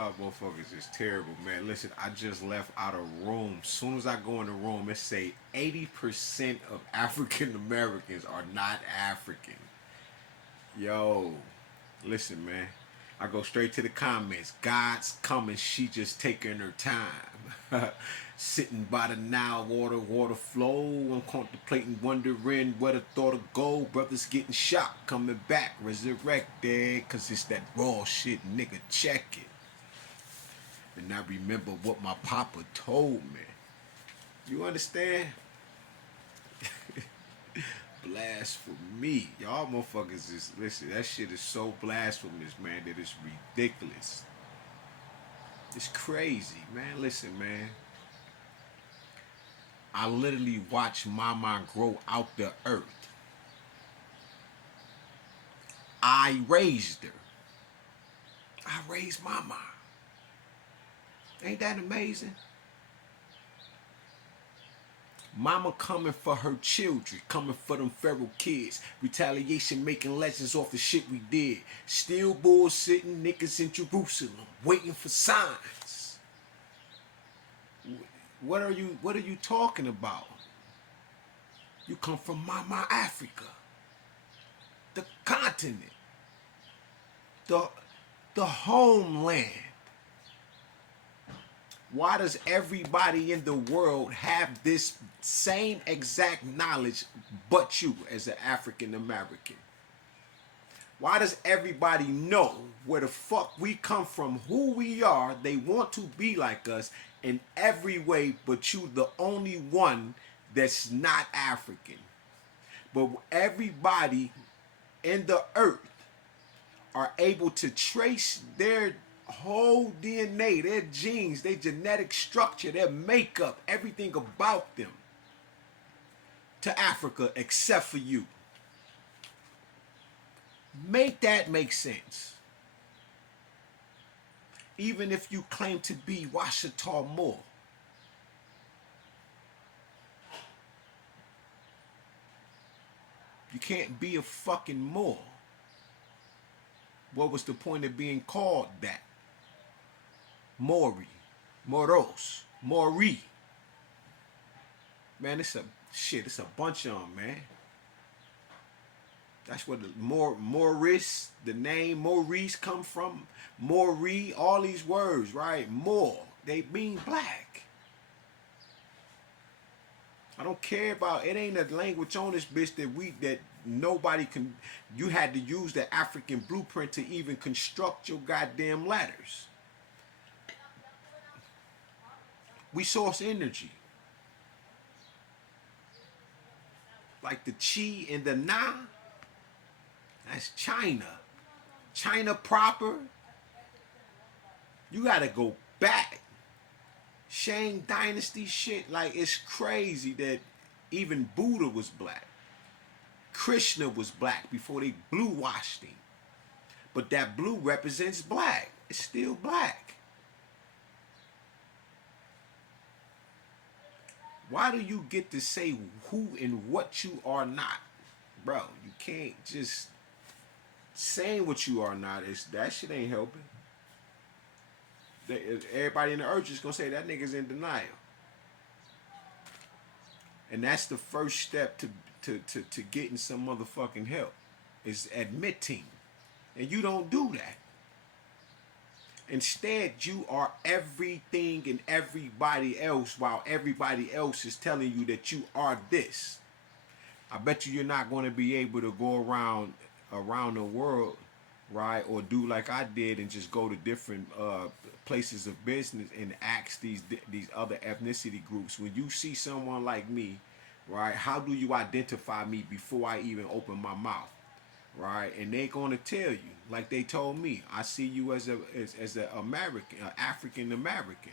Y'all motherfuckers is terrible, man. Listen, I just left out of room. Soon as I go in the room, it say 80% of African Americans are not African. Yo, listen, man. I go straight to the comments. God's coming, she just taking her time. Sitting by the Nile water flow. I'm contemplating, wondering where the thought of gold. Brothers getting shot, coming back, resurrected. Cause it's that raw shit, nigga, check it. And I remember what my papa told me. You understand? Blasphemy. Y'all motherfuckers is, listen, that shit is so blasphemous, man, that it's ridiculous. It's crazy, man. Listen, man. I literally watched Mama grow out the earth. I raised her. I raised Mama. Ain't that amazing? Mama coming for her children, coming for them feral kids. Retaliation making legends off the shit we did. Still bullshitting niggas in Jerusalem, waiting for signs. What are you talking about? You come from Mama Africa, the continent, the homeland. Why does everybody in the world have this same exact knowledge but you as an African American? Why does everybody know where the fuck we come from, who we are? They want to be like us in every way, but you the only one that's not African. But everybody in the earth are able to trace their whole DNA, their genes, their genetic structure, their makeup, everything about them to Africa except for you. Make that make sense. Even if you claim to be Washita Moore. You can't be a fucking Moore. What was the point of being called that? Maury, Moros, Maury. Man, it's a bunch of them, man. That's where the Maurice, the name Maurice come from. Maury, all these words, right? More, they mean black. I don't care about, it ain't a language on this bitch that nobody can, you had to use the African blueprint to even construct your goddamn letters. We source energy. Like the chi and the na, that's China. China proper. You gotta go back. Shang Dynasty shit, like it's crazy that even Buddha was black. Krishna was black before they blue washed him. But that blue represents black. It's still black. Why do you get to say who and what you are not? Bro, you can't just saying what you are not. That shit ain't helping. Everybody in the earth is gonna say that nigga's in denial. And that's the first step to getting some motherfucking help. Is admitting. And you don't do that. Instead, you are everything and everybody else while everybody else is telling you that you are this. I bet you're not going to be able to go around the world, right, or do like I did and just go to different places of business and ask these other ethnicity groups. When you see someone like me, right, how do you identify me before I even open my mouth? Right, and they gonna tell you like they told me. I see you as an American, African American.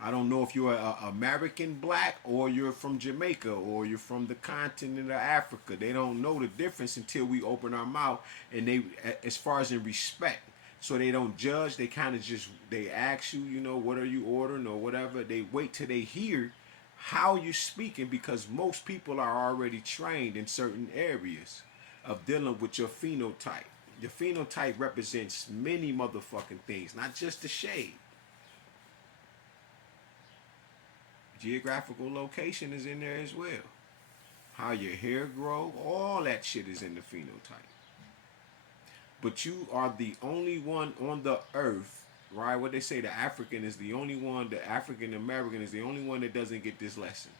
I don't know if you're a American black or you're from Jamaica or you're from the continent of Africa. They don't know the difference until we open our mouth. And they, as far as in respect, so they don't judge. They kind of just they ask you, you know, what are you ordering or whatever. They wait till they hear how you're speaking because most people are already trained in certain areas of dealing with your phenotype, Your phenotype represents many motherfucking things, not just the shade. Geographical location is in there as well. How your hair grow, all that shit is in the phenotype. But you are the only one on the earth, right? What they say, the African is the only one, the African American is the only one that doesn't get this lesson.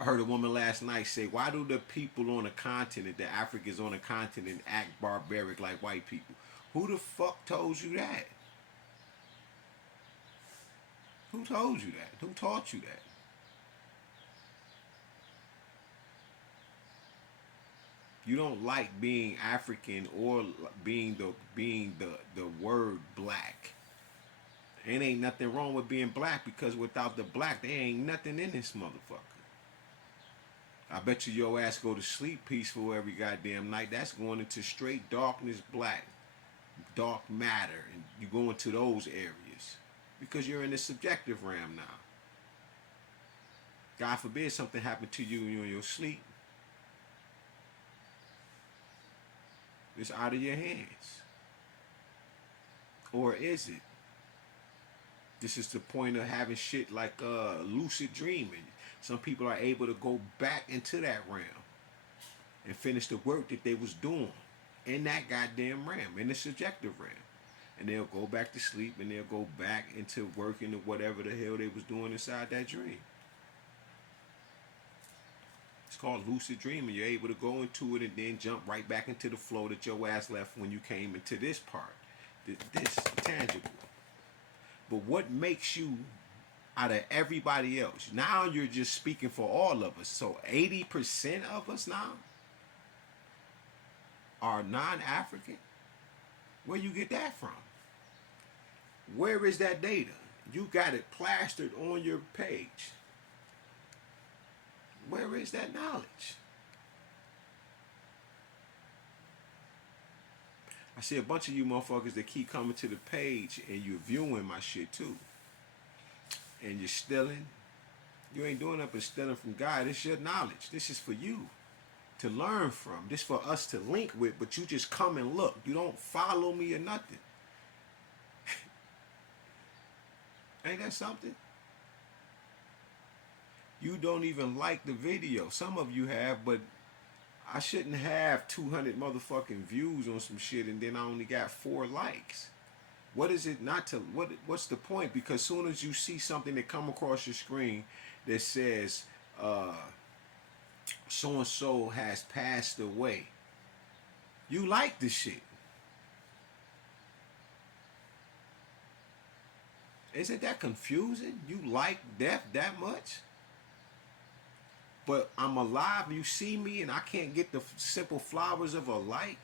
I heard a woman last night say, why do the people on the continent, the Africans on the continent, act barbaric like white people? Who the fuck told you that? Who told you that? Who taught you that? You don't like being African or being the word black. And ain't nothing wrong with being black, because without the black, there ain't nothing in this motherfucker. I bet you your ass go to sleep peaceful every goddamn night. That's going into straight darkness, black, dark matter, and you go into those areas because you're in the subjective realm now. God forbid something happened to you in your sleep. It's out of your hands. Or is it? This is the point of having shit like lucid dreaming. Some people are able to go back into that realm and finish the work that they was doing in that goddamn realm, in the subjective realm. And they'll go back to sleep and they'll go back into working or whatever the hell they was doing inside that dream. It's called lucid dreaming. You're able to go into it and then jump right back into the flow that your ass left when you came into this part. This tangible. But what makes you out of everybody else? Now you're just speaking for all of us. So 80% of us now are non-African. Where you get that from? Where is that data? You got it plastered on your page. Where is that knowledge? I see a bunch of you motherfuckers that keep coming to the page and you're viewing my shit too. And you're stealing. You ain't doing nothing but stealing from God. It's your knowledge. This is for you to learn from. This for us to link with, but you just come and look. You don't follow me or nothing. Ain't that something? You don't even like the video. Some of you have, but I shouldn't have 200 motherfucking views on some shit and then I only got 4 likes. What is it not to, what's the point? Because soon as you see something that come across your screen that says so-and-so has passed away, you like the shit. Isn't that confusing? You like death that much? But I'm alive, you see me, and I can't get the simple flowers of a like,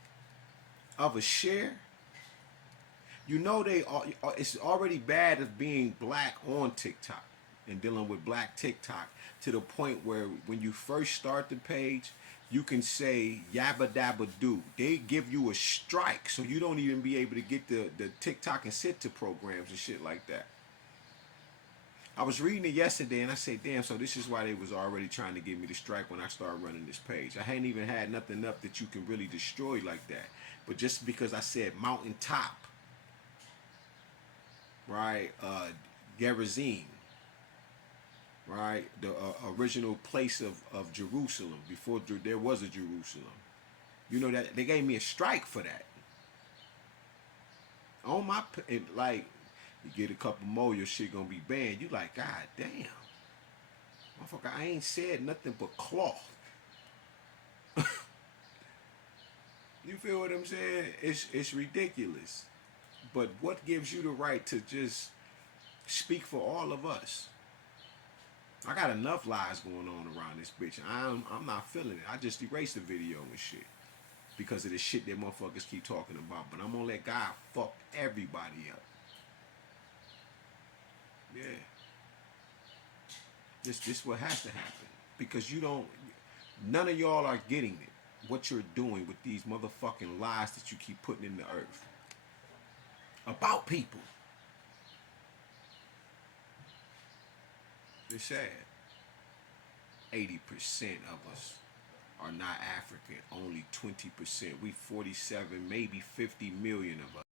of a share. You know it's already bad as being black on TikTok and dealing with black TikTok to the point where when you first start the page, you can say yabba dabba do. They give you a strike, so you don't even be able to get the TikTok and sit to programs and shit like that. I was reading it yesterday and I said, damn, so this is why they was already trying to give me the strike when I started running this page. I hadn't even had nothing up that you can really destroy like that. But just because I said mountaintop, right, Gerizim, right, the original place of Jerusalem, before there was a Jerusalem. You know that they gave me a strike for that. On my, like, you get a couple more, your shit gonna be banned. You like, God damn. Motherfucker, I ain't said nothing but cloth. You feel what I'm saying? It's ridiculous. But what gives you the right to just speak for all of us? I got enough lies going on around this bitch. I'm not feeling it. I just erased the video and shit because of the shit that motherfuckers keep talking about. But I'm gonna let God fuck everybody up. Yeah. This what has to happen. Because none of y'all are getting it. What you're doing with these motherfucking lies that you keep putting in the earth. About people. It's sad. 80% of us are not African. Only 20%. We 47, maybe 50 million of us.